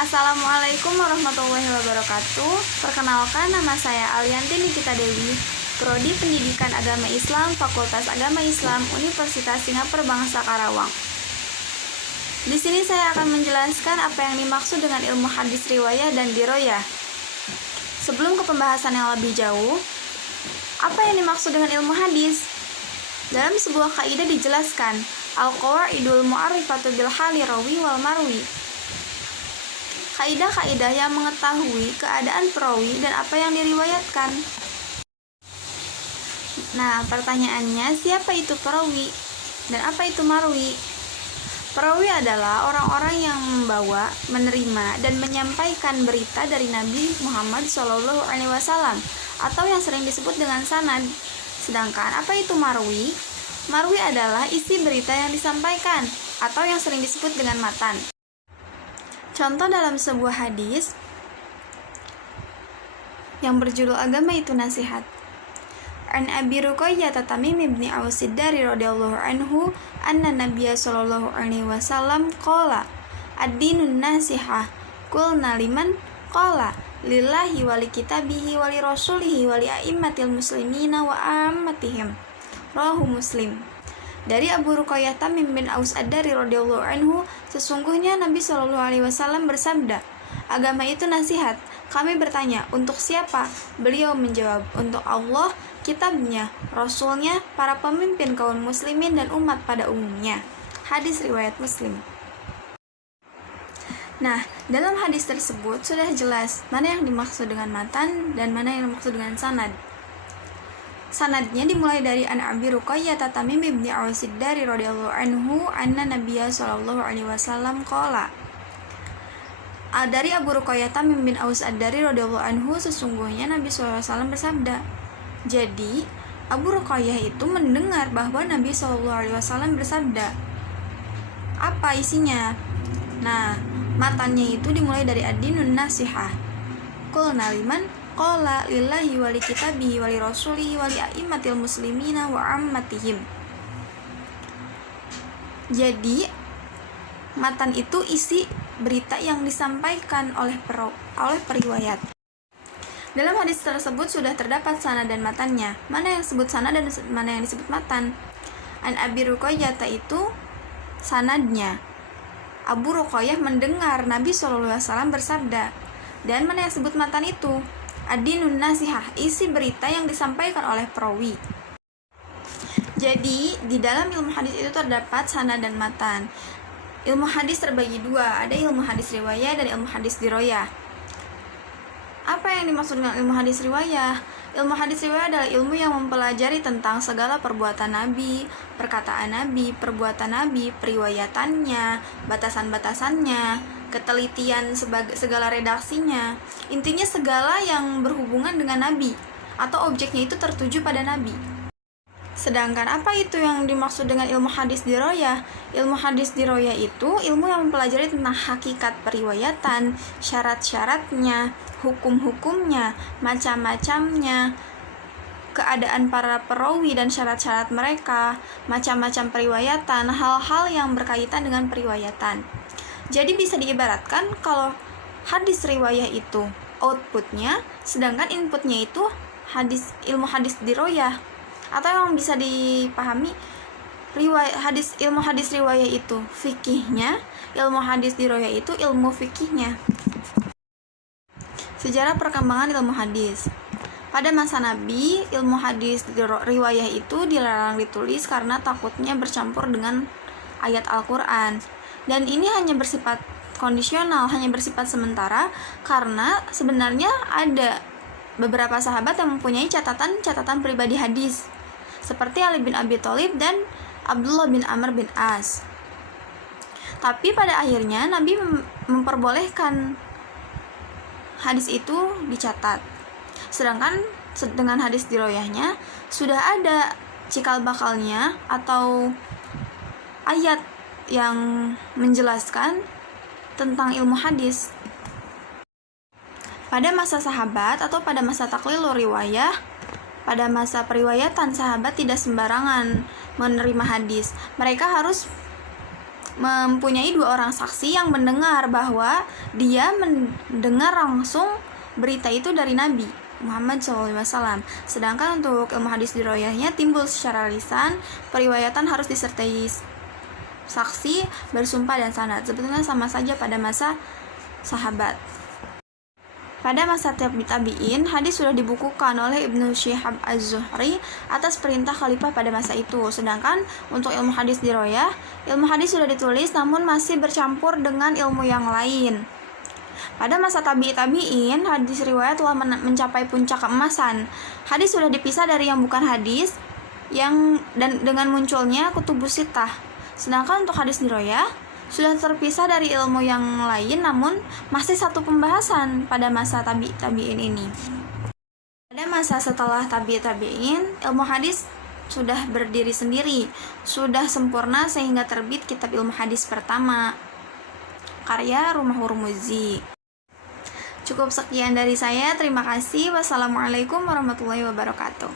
Assalamualaikum warahmatullahi wabarakatuh. Perkenalkan, nama saya Alianti Nikita Dewi, Prodi Pendidikan Agama Islam, Fakultas Agama Islam, Universitas Singapura Bangsa Karawang. Di sini saya akan menjelaskan apa yang dimaksud dengan ilmu hadis riwayah dan diroyah. Sebelum ke pembahasan yang lebih jauh, apa yang dimaksud dengan ilmu hadis? Dalam sebuah kaidah dijelaskan, al-qawaidul mu'arifatu bil hali rawi wal marwi. Kaidah-kaidah yang mengetahui keadaan perawi dan apa yang diriwayatkan. Nah, pertanyaannya, siapa itu perawi dan apa itu marwi? Perawi adalah orang-orang yang membawa, menerima, dan menyampaikan berita dari Nabi Muhammad SAW atau yang sering disebut dengan sanad. Sedangkan apa itu marwi? Marwi adalah isi berita yang disampaikan atau yang sering disebut dengan matan. Contoh dalam sebuah hadis yang berjudul Agama itu Nasihat. An Abi Ruqayyah Tamim ibni Aus Ad-Dari radhiyallahu anhu anna Nabiyya sallallahu alaihi wasallam qala ad-dinun nasihah qulna liman qala lillahi wa li kitabihi wa li rasulihi wa li a'immatil muslimina wa ammatihim. Rawahu Muslim. Dari Abu Ruqayyah Tamim bin Aus Ad-Dari radhiyallahu anhu, sesungguhnya Nabi Shallallahu alaihi wasallam bersabda, agama itu nasihat. Kami bertanya, untuk siapa? Beliau menjawab, untuk Allah, kitabnya, rasulnya, para pemimpin kaum muslimin dan umat pada umumnya. Hadis riwayat Muslim. Nah, dalam hadis tersebut sudah jelas mana yang dimaksud dengan matan dan mana yang dimaksud dengan sanad. Sanadnya dimulai dari An Abi Ruqayyah Tamim ibni Aus Ad-Dari radhiyallahu anhu anna Nabiyya sallallahu alaihi wasallam qala. Dari Abu Ruqayyah Tamim bin Aus Ad-Dari radhiyallahu anhu, sesungguhnya Nabi sallallahu alaihi wasallam bersabda. Jadi, Abu Ruqayyah itu mendengar bahwa Nabi sallallahu alaihi wasallam bersabda. Apa isinya? Nah, matannya itu dimulai dari ad-dinun nasihah. Qulna liman qala lillahi wa li kitabihi wa li rasulihi wa li a'immatil muslimina wa ammatihim. Jadi matan itu isi berita yang disampaikan oleh periwayat. Dalam hadis tersebut sudah terdapat sanad dan matannya. Mana yang disebut sanad dan mana yang disebut matan? An Abi Ruqayyah itu sanadnya. Abu Ruqayyah mendengar Nabi SAW bersabda. Dan mana yang disebut matan itu? Ad-dinun nasihah, isi berita yang disampaikan oleh perawi. Jadi, di dalam ilmu hadis itu terdapat sanad dan matan. Ilmu hadis terbagi dua, ada ilmu hadis riwayah dan ilmu hadis diroyah. Apa yang dimaksud dengan ilmu hadis riwayah? Ilmu hadis riwayah adalah ilmu yang mempelajari tentang segala perbuatan Nabi, perkataan Nabi, perbuatan Nabi, periwayatannya, batasan-batasannya, ketelitian segala redaksinya. Intinya segala yang berhubungan dengan Nabi atau objeknya itu tertuju pada Nabi. Sedangkan apa itu yang dimaksud dengan ilmu hadis diroyah? Ilmu hadis diroyah itu ilmu yang mempelajari tentang hakikat periwayatan, syarat-syaratnya, hukum-hukumnya, macam-macamnya, keadaan para perawi dan syarat-syarat mereka, macam-macam periwayatan, hal-hal yang berkaitan dengan periwayatan. Jadi bisa diibaratkan kalau hadis riwayah itu outputnya, sedangkan inputnya itu ilmu hadis diroyah. Atau yang bisa dipahami, ilmu hadis riwayah itu fikihnya, ilmu hadis diroyah itu ilmu fikihnya. Sejarah perkembangan ilmu hadis. Pada masa Nabi, ilmu hadis riwayah itu dilarang ditulis karena takutnya bercampur dengan ayat Al-Quran. Dan ini hanya bersifat kondisional, hanya bersifat sementara, karena sebenarnya ada beberapa sahabat yang mempunyai catatan pribadi hadis, seperti Ali bin Abi Thalib dan Abdullah bin Amr bin As. Tapi pada akhirnya Nabi memperbolehkan hadis itu dicatat. Sedangkan dengan hadis diroyahnya sudah ada cikal bakalnya atau ayat yang menjelaskan tentang ilmu hadis. Pada masa sahabat atau pada masa taklilur riwayah, pada masa periwayatan, sahabat tidak sembarangan menerima hadis. Mereka harus mempunyai 2 orang saksi yang mendengar bahwa dia mendengar langsung berita itu dari Nabi Muhammad SAW. Sedangkan untuk ilmu hadis diroyahnya timbul secara lisan, periwayatan harus disertai saksi, bersumpah dan sanad. Sebetulnya sama saja pada masa sahabat. Pada masa tabi'in, hadis sudah dibukukan oleh Ibnu Syihab Az-Zuhri atas perintah khalifah pada masa itu. Sedangkan untuk ilmu hadis diroyah, ilmu hadis sudah ditulis namun masih bercampur dengan ilmu yang lain. Pada masa tabi'in, hadis riwayat telah mencapai puncak keemasan. Hadis sudah dipisah dari yang bukan hadis, dan dengan munculnya kutubus sittah. Sedangkan untuk hadis diroyah sudah terpisah dari ilmu yang lain, namun masih satu pembahasan pada masa tabi'in ini. Pada masa setelah tabi'in, ilmu hadis sudah berdiri sendiri, sudah sempurna sehingga terbit kitab ilmu hadis pertama, karya Rumah Hurmuzi. Cukup sekian dari saya, terima kasih. Wassalamualaikum warahmatullahi wabarakatuh.